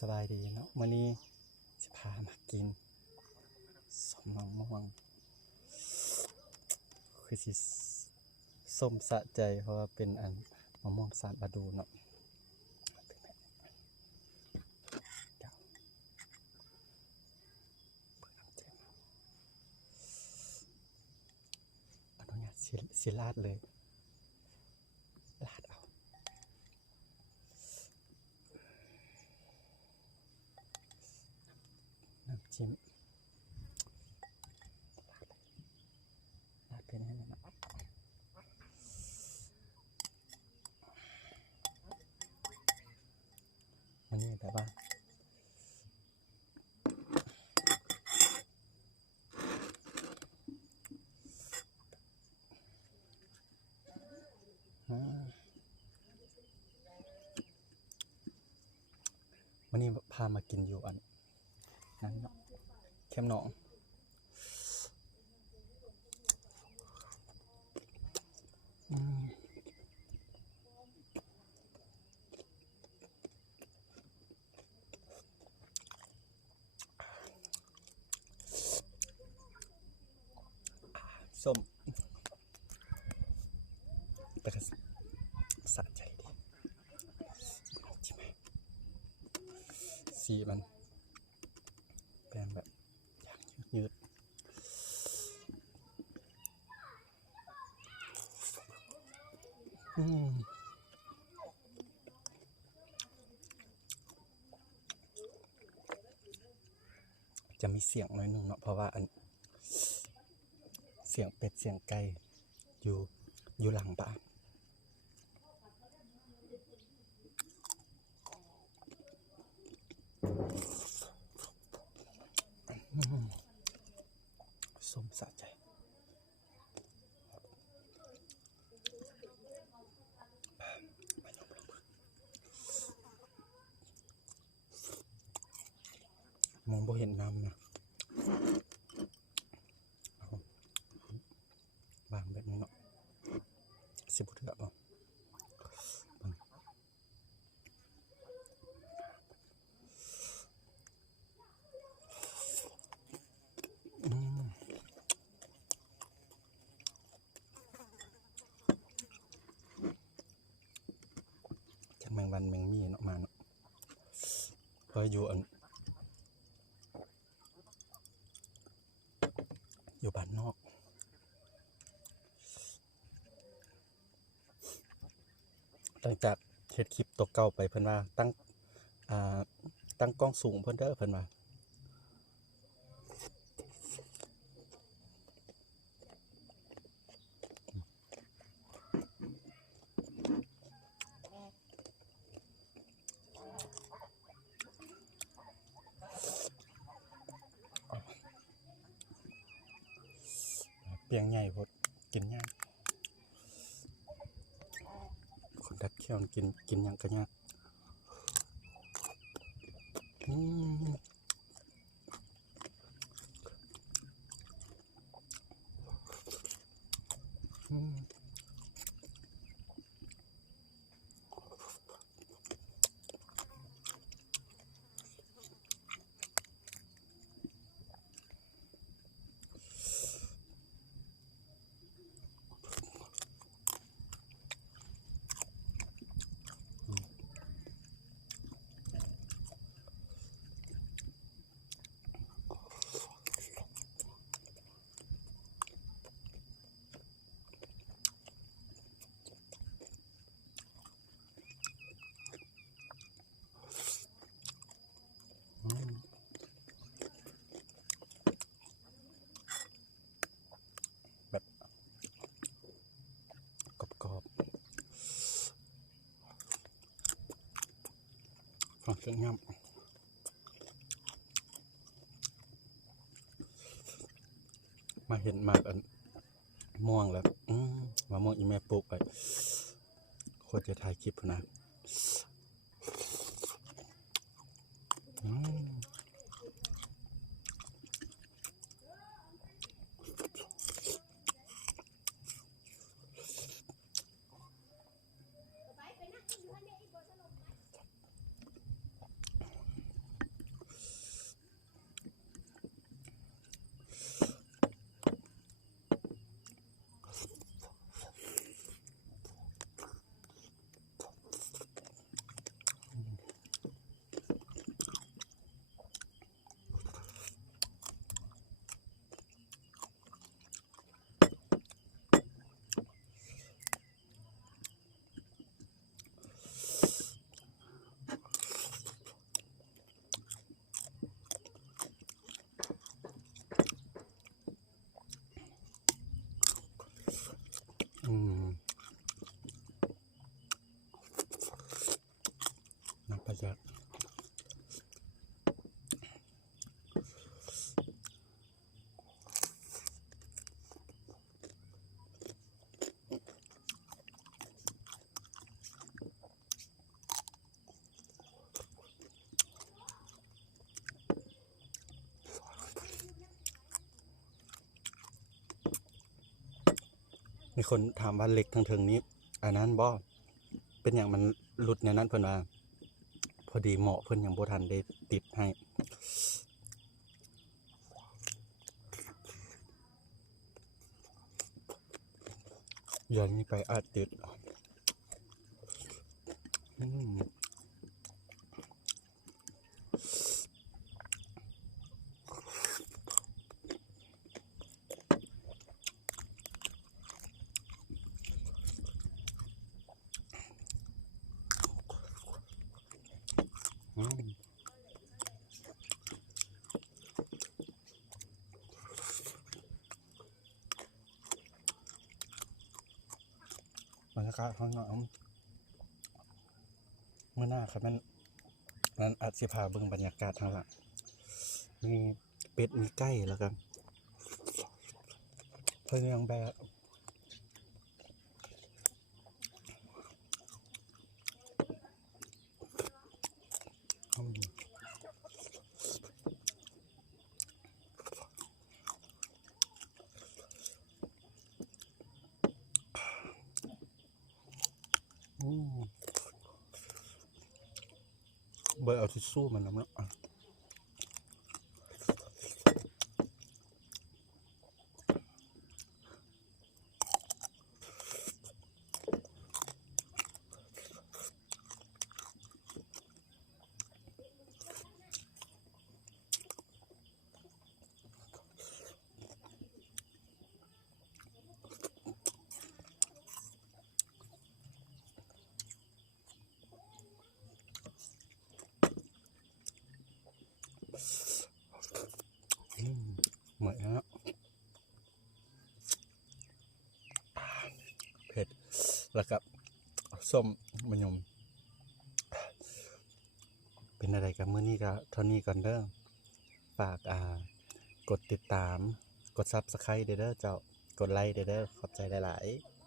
สบายดีเนาะมื้อนี้สิพามากินสมมะม่วงคือสิส้มสะใจเพราะว่าเป็นอันมะม่วงสาดบาดูเนาะเอาตรงนี้สิลาดเลยลาดเอาน้ำจิ้มลาดเป็นให้มันมันนี่แบบว่าวันนี้พามากินอยู่อันนั้นเนาะเข้มหนองส้มแต่ก็สะใจดีใช่ไหมสีมันแปลงแบบอย่างยืดจะมีเสียงหน่อยนึงเนาะเพราะว่าอันเสียงเป็ดเสียงไก่อยู่หลังบ้านส้มสะใจมองบ่เห็นน้ำนะบางแบบนี้เนาะสิบุเถื่อบ่จากแมงวันแมงมี่เนาะมาเนาะเพออยู่บ้านนอกหลังจากเฮ็ดคลิปตัวเก่าไปเพิ่นว่าตั้งกล้องสูงเพิ่นเด้อเพิ่นว่าเปียงใหญ่โพดกินยากคนดักเขี้ยวกินหยังก็ยากแบบกรอบๆฟังเสียงง่ำมาเห็นมากอันม่วงแล้วมะม่วงอีแม่ปลูกไปโคตรจะถ่ายคลิปนะ มีคนถามว่าเหล็กทางเทิงนี้อันนั้นบ่เป็นอย่างมันหลุดในนั้นเพิ่นว่าพอดีเหมาะเพิ่นยังบ่ทันได้ติดให้อย่างนี้ไปอาจติดอืมอืมบรรยากาศข้างนอกเมื่อหน้าครับมันอาจสิพาเบิ่งบรรยากาศทางหลังมีเป็ดมีไก่แล้วกันเพิ่นยังแบบอืมอืมเบิดเอาทิชชู่มันน้ำเนาะอืมเหมือนนะเผ็ดแล้วก็ส้มมะยมเป็นอะไรกันมื้อนี้ก็เท่านี้ก่อนเด้อฝากกดติดตามกด Subscribe เด้อเจ้ากดไลค์เด้อขอบใจหลายๆ